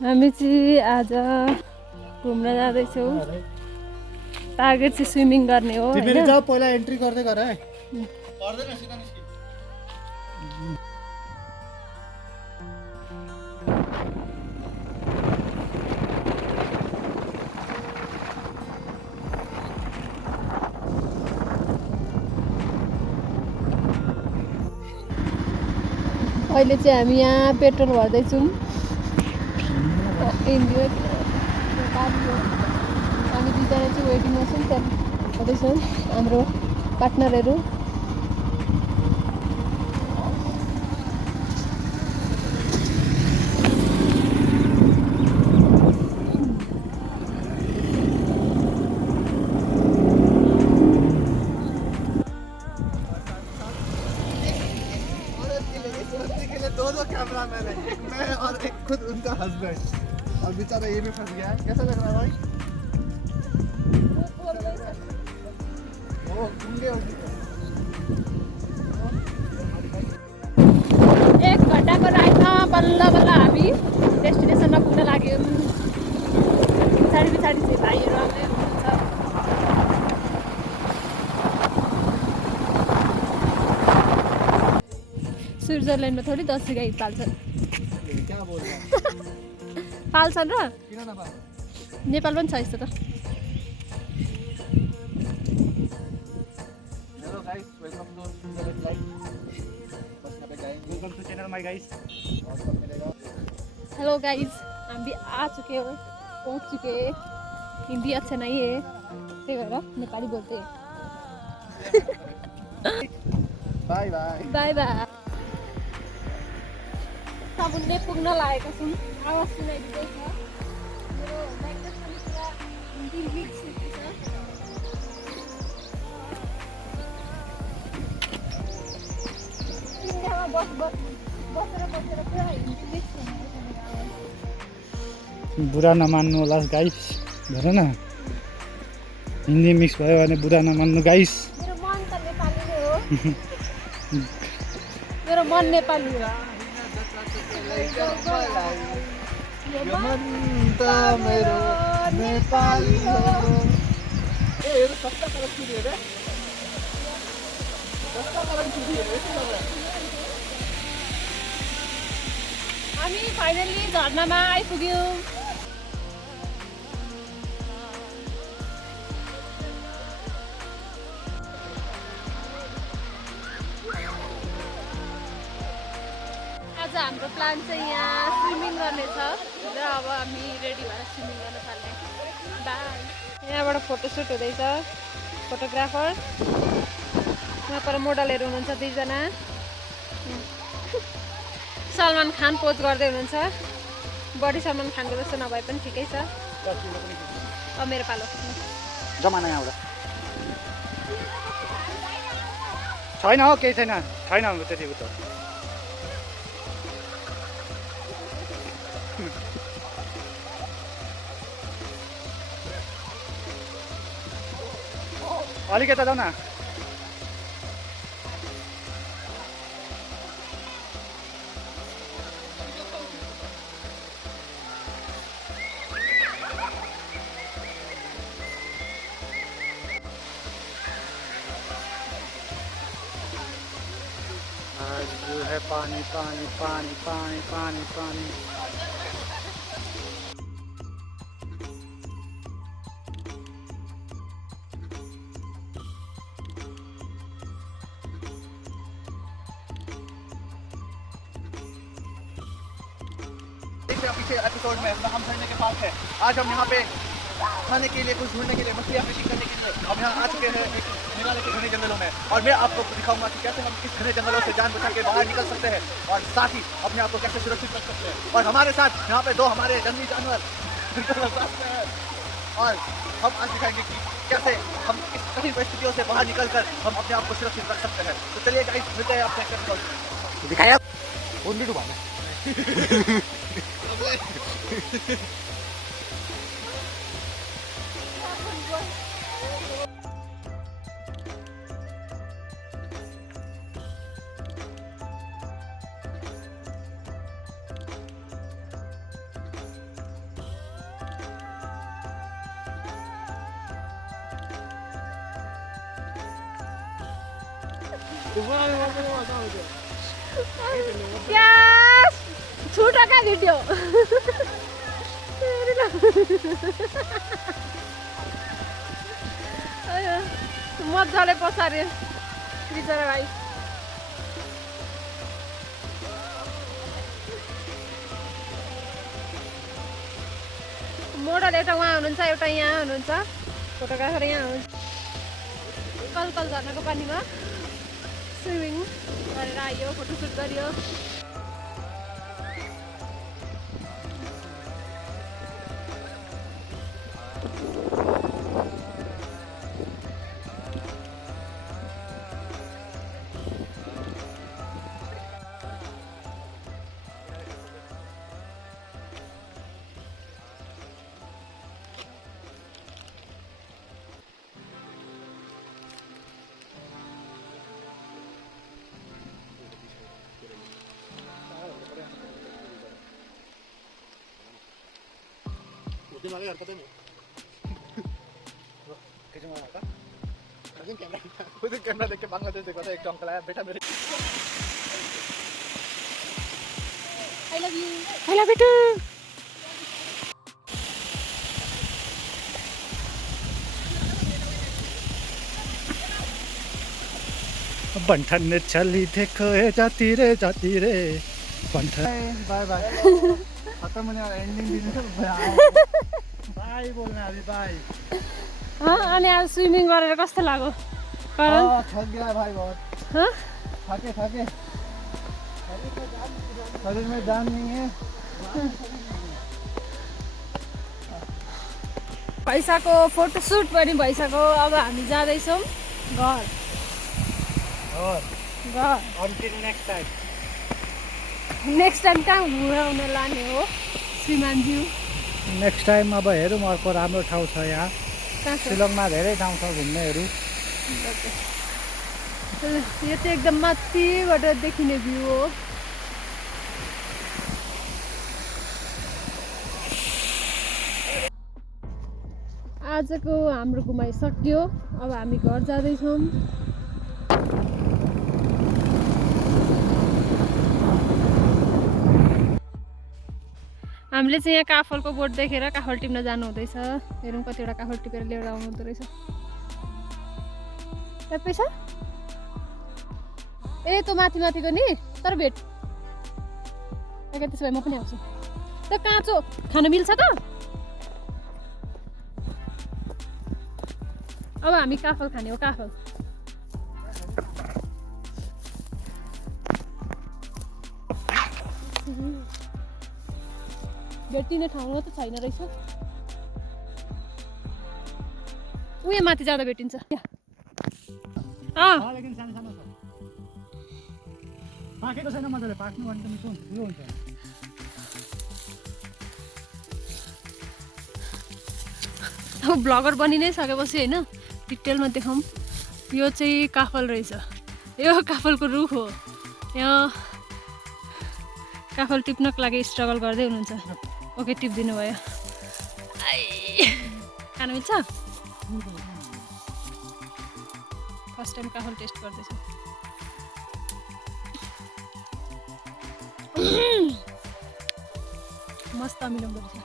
हामी चाहिँ आज घुम्न जाँदैछौँ। टार्गेट चाहिँ स्विमिङ गर्ने हो हैन। तिमीले जाऊ पहिला एन्ट्री गर्दै गर है। पर्दैन सिधा निस्कि। अहिले चाहिँ हामी यहाँ पेट्रोल भर्दैछौँ। हामी दुईजना चाहिँ वेटिङमा छौँ। त्यहाँ हुँदैछौँ हाम्रो पार्टनरहरू। दो कैमरामैन है, एक मैं और एक खुद उनका हस्बैंड। और बेचारा ये भी फंस गया है। कैसा लग रहा है भाई? एक घन्टाको राइडमा बल्ल बल्ल हामी डेस्टिनेसनमा पुग्न लाग्यौँ। पछाडि पछाडि चाहिँ भाइहरू आउँदै हुनुहुन्छ। स्विजरल्यान्डमा थोरै दसैँ गाई पाल्छन्। क्या बोल रहा है? पाल्छन् र किन नपाल्छ? नेपाल पनि छ यस्तो त। Hello guys, welcome to Switzerland life. बस यहाँ पे guys, welcome to channel my guys. और सब मिलेगा। हेलो गाइज, हम भी आ चुके हो, पहुंच चुके हैं। हिंदी अच्छा नहीं है त्यही भएर नेपाली बोलते हैं। Bye bye. Bye bye. साबुनले पुग्न लागेका छौँ। आवाज सुनाइदिँदैछ। मेरो माइक्रोफोन पुरा हिन्दी मिक्स हुँदैछ। इन्डियामा बसेर पुरा हिन्दी मिक्स हुँदैछ मेरो आवाज। बुरा नमान्नु होला गाइस, भन न। हिन्दी मिक्स भयो भने बुरा नमान्नु गाइस। मेरो मन त नेपाली नै हो। मेरो मन नेपाली हो। यो मन त मेरो नेपाली हो। ए यो सस्ता करेन्सी दिए रे। सस्ता करेन्सी दिए रे के लगा? हामी फाइनली झरनामा आइपुग्यौँ। आज हाम्रो प्लान चाहिँ यहाँ स्विमिङ गर्ने छ र अब हामी रेडी भएर स्विमिङ गर्न थाल्ने। बाई। यहाँबाट फोटोसुट हुँदैछ। फोटोग्राफर यहाँ पर मोडलहरू हुनुहुन्छ दुईजना। सलमान खान पोज गर्दै हुनुहुन्छ। बडी सलमान खानको जस्तो नभए पनि ठिकै छ। अब मेरो पालो जमाना यहाँबाट छैन हो, केही छैन त्यति उता। अलिक यता जाऊ न। आज जो है पानी पानी पानी पानी पानी पानी। पीछे एपिसोड में हम झरने के पास है। आज हम यहाँ पे खाने के लिए, कुछ ढूंढने के लिए, मछलियाँ फिशिंग करने के लिए हम यहाँ आ चुके हैं एक मेघालय के घने जंगलों में। और मैं आपको दिखाऊंगा कि कैसे हम इस घने जंगलों से जान बचा के बाहर निकल सकते हैं और साथ ही अपने आप को कैसे सुरक्षित रख सकते हैं। और हमारे साथ यहाँ पे दो हमारे जंगली जानवर और हम आज दिखाएंगे कि कैसे हम इस कठिन परिस्थितियों से बाहर निकल कर हम अपने आप को सुरक्षित रख सकते हैं। तो चलिए गाइस, मिलते हैं आपसे दिखाया Yes! छोटा का भिडियो मजाले पसारे बिचरा भाइ मोडल एउटा उहाँ हुनुहुन्छ एउटा यहाँ हुनुहुन्छ फोटोग्राफर यहाँ हुनुहुन्छ कलकल झर्नाको पानीमा स्विमिङ गरेर आयो फोटोसुट गरियो कैमरा देख के बांग्लादेश देखा था एक अंकल आया बेटा मेरे I love you too बंठन ने चली देखो जाती रे बंठन बाय बाय खत्म होने वाला एंडिंग दिन से बाय बोलना अभी बाय अनि आज स्विमिङ गरेर कस्तो लाग्यो करण थक गया भाई बहुत थके शरीर में जान नहीं है पैसाको फोटोसुट पनि भइसक्यो अब हामी जाँदैछौँ घर until next time next time कहाँ घुमाउन लाने हो श्रीमानज्यू नेक्स्ट टाइम अब हेरौँ अर्को राम्रो ठाउँ छ यहाँ कहाँ छ शिलङमा धेरै ठाउँ छ घुम्नेहरू यो चाहिँ एकदम माथिबाट देखिने भ्यू हो आजको हाम्रो घुमाइ सकियो अब हामी घर जाँदैछौँ हामीले चाहिँ यहाँ काफलको बोट देखेर काफल टिप्न जानु हुँदैछ हेरौँ कतिवटा काफल टिपेर लिएर आउनु हुँदो रहेछ पैसा ए त्यो माथिको नि तर भेट त्यसो भए म पनि आउँछु त्यो काँचो खान मिल्छ त अब हामी काफल खाने हो काफल भेटिने ठाउँमा त छैन रहेछ उयो माथि जाँदा भेटिन्छ लेकिन सानो सानो छ पाकेको छैन मजाले पाक्नु भने त मिठो हुन्छ अब ब्लगर बनि नै सकेपछि होइन डिटेलमा देखाउँ यो चाहिँ काफल रहेछ यो काफलको रुख हो यहाँ काफल टिप्नको लागि स्ट्रगल गर्दै हुनुहुन्छ ओके टिप्दिनु भयो खानु मिल्छ फर्स्ट टाइम काफल टेस्ट गर्दैछु मस्त मिलाउँदो रहेछ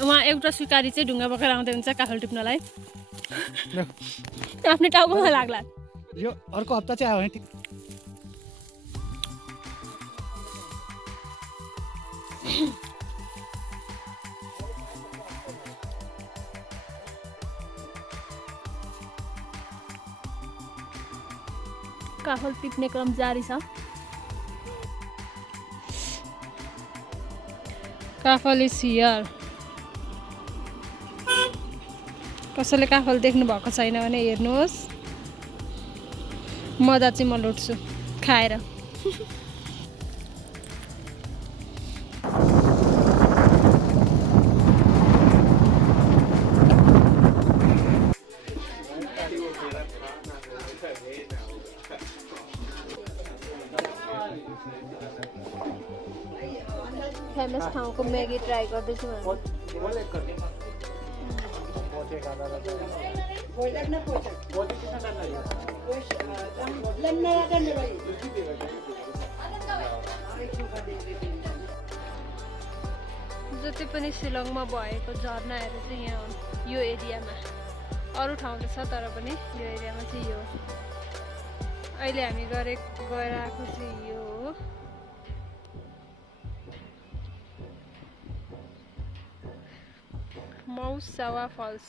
उहाँ एउटा स्वीकारी चाहिँ ढुङ्गा बोकेर आउँदै हुन्छ काफल टिप्नलाई आफ्नै टाउकोमा लाग्ला यो अर्को हप्ता चाहिँ आयो भने ठिक काफल टिप्ने क्रम जारी छ काफल इज हियर कसैले काफल देख्नु भएको छैन भने हेर्नुहोस् मजा चाहिँ म लुट्छु खाएर फेमस ठाउँको म्यागी ट्राई गर्दैछु जति पनि शिलङमा भएको झरनाहरू चाहिँ यहाँ हुन् यो एरियामा। अरू ठाउँ त छ तर पनि यो एरियामा चाहिँ यो अहिले हामी गएर आएको चाहिँ यो हो। मौसावा फल्स।